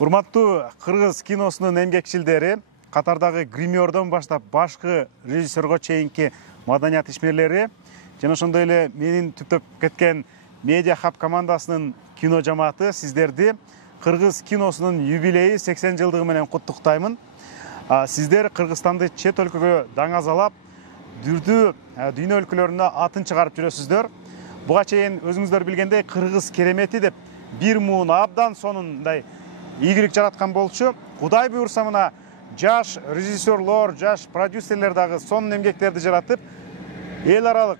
Урматтуу кыргыз киносунун эмгекчилдери, катардагы гримердон баштап башкы режиссерго чейинки маданият ишмерлери жана ошондой эле менин түптөп кеткен Медиа Хаб командасынын кино жамааты сиздерди кыргыз киносунун юбилейи 80 жылдыгы менен куттуктаймын. Сиздер Кыргызстанды чет өлкөгө даңазалап, дүрдүү дүйнө өлкөлөрүнө атын чыгарып жүрөсүздөр. Буга чейин өзүңүздөр билгендей кыргыз керемети деп бир муун абдан сонундай ийгилик жараткан болчу. Кудай буйрса мына жаш режиссерлор, жаш продюсерлер дагы сонун эмгектерди жаратып, эл аралык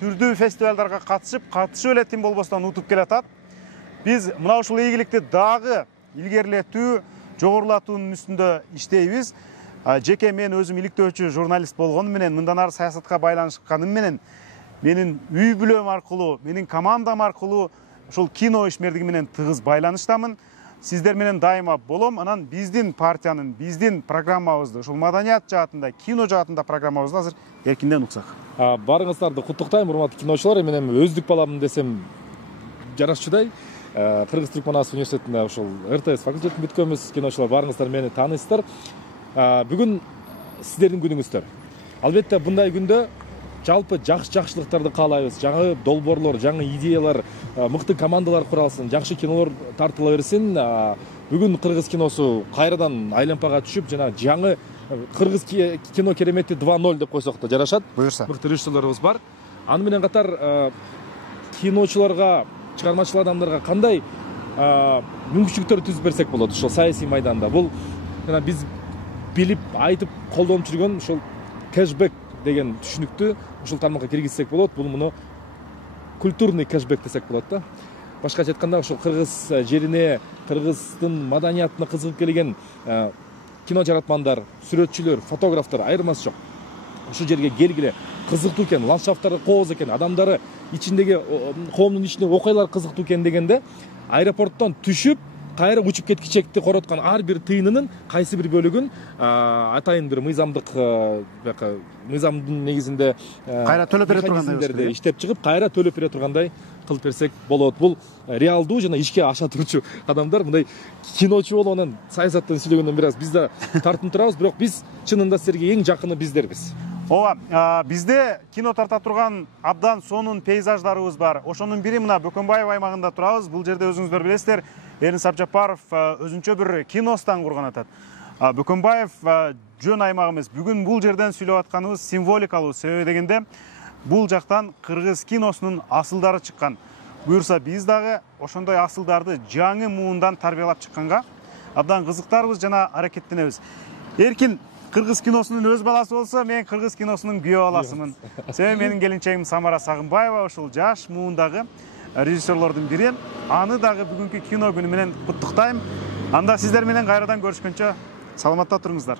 түрдүү фестивалдарга катышып эле тим болбостон утуп келатат. Биз мына ушул ийгиликти дагы илгерилетүү, жогорулатуунун үстүндө иштейбиз. Жеке мен өзүм иликтөөчү журналист болгону менен, мындан ары саясатка байланышканым менен, менин үй бүлөм аркылуу, менин командам аркылуу ушул кино ишмердиги менен тыгыз байланыштамын. Сиздер менен дайыма болом. Анан биздин партиянын, биздин программабызды, ушул маданият жаатында, кино жаатында программабызды азыр эркинден уксак. Барыңыздарды куттуктайм, урматтуу киночулар. Мен өздүк баламын десем жарашчудай. Кыргыз Түрк Манас университетинде ушул РТС факультетин бүткөнбүз. Киночулар барыңыздар, мени тааныйсыздар. Бүгүн сиздердин күнүңүздөр. Албетте мындай күндө жалпы жакшылыктарды каалайбыз. Жаңы долбоорлор, жаңы идеялар, мыкты командалар куралсын, жакшы кинолор тартыла берсин. Бүгүн кыргыз киносу кайрадан айлампага түшүп, жана жаңы кыргыз кино керемети 2.0 деп койсок да жарашат. Буюрса. Мыкты режиссерлорубуз бар. Аны менен катар киночуларга, чыгармачыл адамдарга кандай мүмкүнчүлүктөр түзүп берсек болот ошол саясий майданда. Бул жана биз билип, айтып, колдонуп жүргөн ошол кэшбэк деген түшүнүктү ушул тармакка киргизсек болот. Бул муну культурный кэшбэк десек болот да. Башкача айтканда, ушул кыргыз жерине, кыргыздын маданиятына кызыгып келген кино жаратмандар, сүрөтчүлөр, фотографтар айырмасы жок. Ушул жерге келгиле, кызыктуу экен, ландшафттары кооз экен, адамдары ичиндеги, коомдун ичинде окуялар кызыктуу экен дегенде, аэропорттон түшүп, кайра учуп кеткичекти короткан ар бир тыйынынын кайсы бир бөлүгүн атайын бир мыйзамдык мыйзамдын негизинде кайра төлөп бере тургандай иштеп чыгып, кайра төлөп бере тургандай кылып берсек болот. Бул реалдуу жана ишке аша турчу адамдар. Мындай киночу болуп, анан саясаттан сүйлөгөндөн бир аз биз да тартынып турабыз, бирок биз чынында силерге эң жакыны биздербиз. Ооба, бизде кино тарта турган абдан сонун пейзаждарыбыз бар. Ошонун бири мына Бөкөнбаев аймагында турабыз. Бул жерде өзүңүздөр билесиздер, Эрнис Абжапаров өзүнчө бир киностан курган атат. Бөкөнбаев жөн аймак эмес. Бүгүн бул жерден сүйлөп атканыбыз символикалуу. Себеби дегенде, бул жактан кыргыз киносунун асылдары чыккан. Буюрса биз дагы ошондой асылдарды жаңы муундан тарбиялап чыкканга абдан кызыктарбыз жана аракеттенебиз. Эркин кыргыз киносунун өз баласы болсо, мен кыргыз киносунун күйөө баласымын. Себеби менин келинчегим Самара Сагынбаева ушул жаш муундагы режиссерлордун бири. Аны дагы бүгүнкү кино күнү менен куттуктайм. Анда сиздер менен кайрадан көрүшкөнчө саламатта туруңуздар.